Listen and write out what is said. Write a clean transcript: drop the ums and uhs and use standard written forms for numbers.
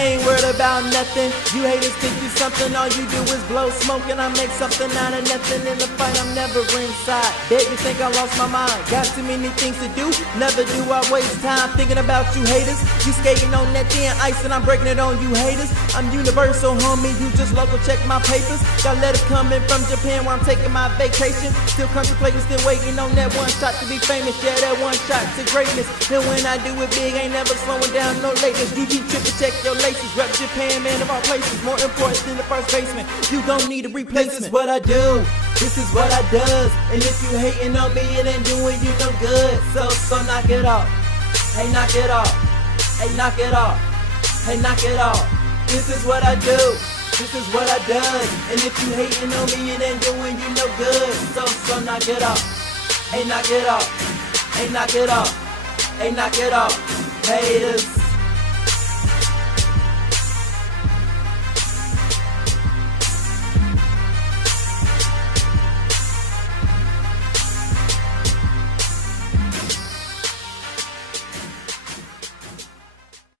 I ain't worried about nothing. You haters think you something, all you do is blow smoke, and I make something out of nothing. In the fight, I'm never inside. Bet you think I lost my mind. Got too many things to do, never do I waste time thinking about you haters. You skating on that thin ice and I'm breaking it on you haters. I'm universal, homie, you just local, check my papers. Got letters coming from Japan where I'm taking my vacation. Still contemplating, still waiting on that one shot to be famous. Yeah, that one shot to greatness. And when I do it big, ain't never slowing down, no latest. DG triple check your laces. Rep Japan, man of all places. More important than the first baseman. You gon' need a replacement. This is what I do. This is what I does. And if you hating on me, it ain't doing you no good. So knock it off. Hey, knock it off. Hey, knock it off. Hey, knock it off. This is what I do. This is what I does. And if you hating on me, it ain't doing you no good. So knock it off. Hey, knock it off. Hey, knock it off. Hey, knock it off. Haters.